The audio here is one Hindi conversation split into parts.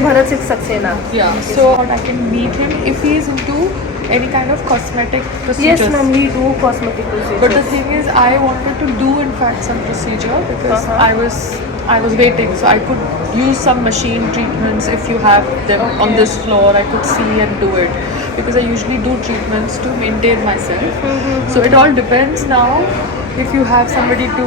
Dr. Bharat Singh Saxena. Yeah, so I can meet him if he is into any kind of cosmetic procedures. Yes, ma'am, we do cosmetic procedures. But the thing is, I wanted to do in fact some procedure because I was waiting, so I could use some machine treatments if you have them on this floor. I could see and do it because I usually do treatments to maintain myself. So it all depends now if you have somebody to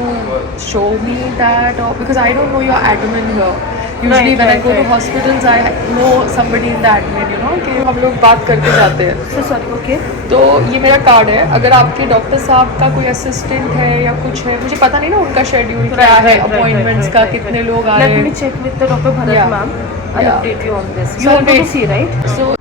show me that, or because I don't know your admin here. Usually when I go to hospitals, I know somebody in the admin, you know, कि हम लोग बात करके जाते हैं. So sorry, okay. तो ये मेरा कार्ड है. अगर आपके डॉक्टर साहब का कोई असिस्टेंट है या कुछ है, मुझे पता नहीं ना उनका शेड्यूल क्या है, अपॉइंटमेंट्स का कितने लोग आ रहे हैं. Let me check with the Dr. Bharat ma'am. I'll update you on this. You want to see, right?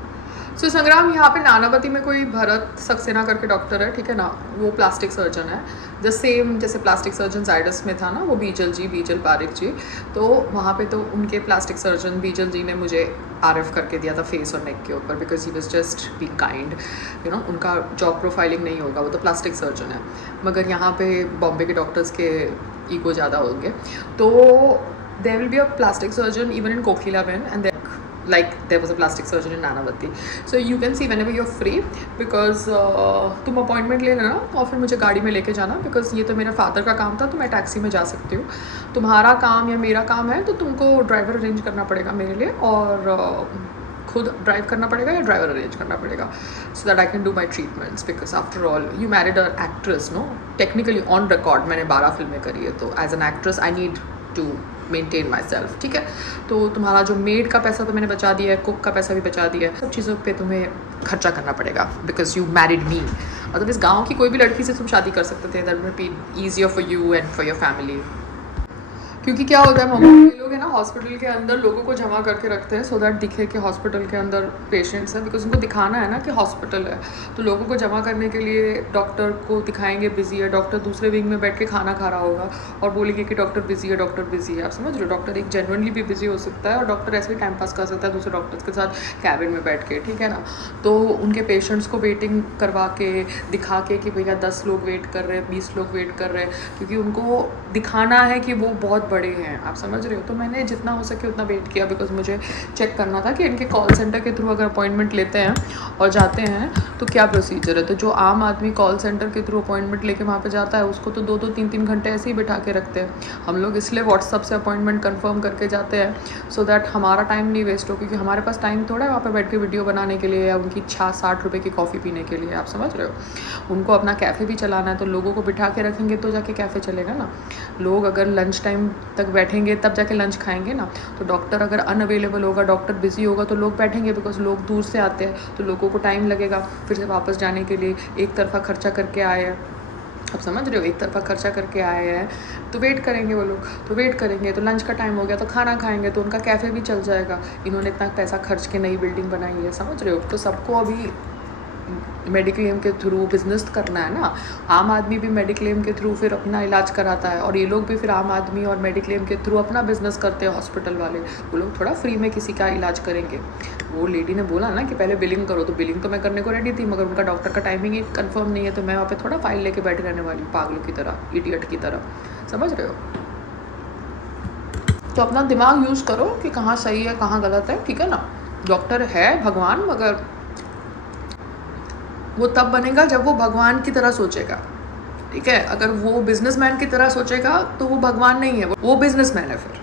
सो संग्राम, यहाँ पे नानावती में कोई भरत सक्सेना करके डॉक्टर है, ठीक है ना. वो प्लास्टिक सर्जन है, द सेम जैसे प्लास्टिक सर्जन जाइडस में था ना, वो बीजल पारिक जी. तो वहाँ पे तो उनके प्लास्टिक सर्जन बीजल जी ने मुझे RF करके दिया था फेस और नेक के ऊपर, because he was just be kind, you know. उनका जॉब प्रोफाइलिंग नहीं होगा, वो तो प्लास्टिक सर्जन है. मगर यहाँ पे बॉम्बे के डॉक्टर्स के ईगो ज़्यादा होंगे. तो there will be a plastic surgeon even in Kokilaben and like there was a plastic surgeon in Nanavati. So you can see whenever you're free because तुम अपॉइंटमेंट ले लेना और फिर मुझे गाड़ी में लेके जाना, बिकॉज ये तो मेरे फादर का काम था तो मैं टैक्सी में जा सकती हूँ. तुम्हारा काम या मेरा काम है तो तुमको ड्राइवर अरेंज करना पड़ेगा मेरे लिए, और खुद ड्राइव करना पड़ेगा या ड्राइवर अरेंज करना पड़ेगा, so that I can do my treatments. Because after all you married a actress, no. Technically on record मैंने 12 फिल्में करी है, तो as an actress I need to maintain myself, ठीक है. तो तुम्हारा जो मेड का पैसा तो मैंने बचा दिया है, कुक का पैसा भी बचा दिया है, सब चीज़ों पे तुम्हें खर्चा करना पड़ेगा because you married me. Otherwise गाँव की कोई भी लड़की से तुम शादी कर सकते थे, that would be easier for you and for your family. क्योंकि क्या होता है मम्मा, ये लोग है ना हॉस्पिटल के अंदर लोगों को जमा करके रखते हैं सो दैट दिखे कि हॉस्पिटल के अंदर पेशेंट्स हैं, बिकॉज उनको दिखाना है ना कि हॉस्पिटल है. तो लोगों को जमा करने के लिए डॉक्टर को दिखाएंगे बिजी है. डॉक्टर दूसरे विंग में बैठ के खाना खा रहा होगा और बोलेंगे कि डॉक्टर बिजी है, डॉक्टर बिजी है. आप समझ रहे हो, डॉक्टर एक जेन्युइनली भी बिजी हो सकता है और डॉक्टर ऐसे ही टाइम पास कर सकता है दूसरे डॉक्टर्स के साथ कैबिन में बैठ के, ठीक है ना. तो उनके पेशेंट्स को वेटिंग करवा के दिखा के कि भैया 10 लोग वेट कर रहे हैं, 20 लोग वेट कर रहे हैं, क्योंकि उनको दिखाना है कि वो बहुत बड़े हैं. आप समझ रहे हो. तो मैंने जितना हो सके उतना वेट किया, बिकॉज मुझे चेक करना था कि इनके कॉल सेंटर के थ्रू अगर अपॉइंटमेंट लेते हैं और जाते हैं तो क्या प्रोसीजर है. तो जो आम आदमी कॉल सेंटर के थ्रू अपॉइंटमेंट लेके वहाँ पे जाता है उसको तो 2-2 3-3 घंटे ऐसे ही बिठा के रखते हैं. हम लोग इसलिए व्हाट्सअप से अपॉइंटमेंट कंफर्म करके जाते हैं सो दैट हमारा टाइम नहीं वेस्ट हो, क्योंकि हमारे पास टाइम थोड़ा है वहाँ पर बैठ के वीडियो बनाने के लिए या उनकी 60 रुपये की कॉफ़ी पीने के लिए. आप समझ रहे हो. उनको अपना कैफ़े भी चलाना है, तो लोगों को बिठा के रखेंगे तो जाके कैफ़े चलेगा ना. लोग अगर लंच टाइम तक बैठेंगे तब जाके लंच खाएंगे ना. तो डॉक्टर अगर अनअवेलेबल होगा, डॉक्टर बिजी होगा तो लोग बैठेंगे, बिकॉज लोग दूर से आते हैं तो लोगों को टाइम लगेगा फिर से वापस जाने के लिए. एक तरफा खर्चा करके आए हैं, आप समझ रहे हो, एक तरफा खर्चा करके आए हैं तो वेट करेंगे वो लोग. तो वेट करेंगे तो लंच का टाइम हो गया तो खाना खाएंगे तो उनका कैफ़े भी चल जाएगा. इन्होंने इतना पैसा खर्च के नई बिल्डिंग बनाई है, समझ रहे हो. तो सबको अभी मेडिक्लेम के थ्रू बिजनेस करना है ना. आम आदमी भी मेडिक्लेम के थ्रू फिर अपना इलाज कराता है और ये लोग भी फिर आम आदमी और मेडिक्लेम के थ्रू अपना बिजनेस करते हैं. हॉस्पिटल वाले वो लोग थोड़ा फ्री में किसी का इलाज करेंगे. वो लेडी ने बोला ना कि पहले बिलिंग करो, तो बिलिंग तो मैं करने को रेडी थी, मगर उनका डॉक्टर का टाइमिंग एक कंफर्म नहीं है, तो मैं वहाँ पे थोड़ा फाइल लेके बैठ रहने वाली पागलों की तरह, इडियट की तरह. समझ रहे हो. तो अपना दिमाग यूज़ करो कि कहाँ सही है कहाँ गलत है, ठीक है ना. डॉक्टर है भगवान, मगर वो तब बनेगा जब वो भगवान की तरह सोचेगा, ठीक है. अगर वो बिजनेसमैन की तरह सोचेगा तो वो भगवान नहीं है, वो बिजनेसमैन है फिर,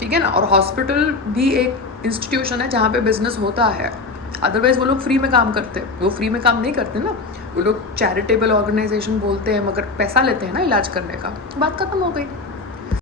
ठीक है ना. और हॉस्पिटल भी एक इंस्टीट्यूशन है जहाँ पे बिजनेस होता है. अदरवाइज वो लोग फ्री में काम करते हैं. वो फ्री में काम नहीं करते ना, वो लोग चैरिटेबल ऑर्गेनाइजेशन बोलते हैं मगर पैसा लेते हैं ना इलाज करने का. बात खत्म हो गई.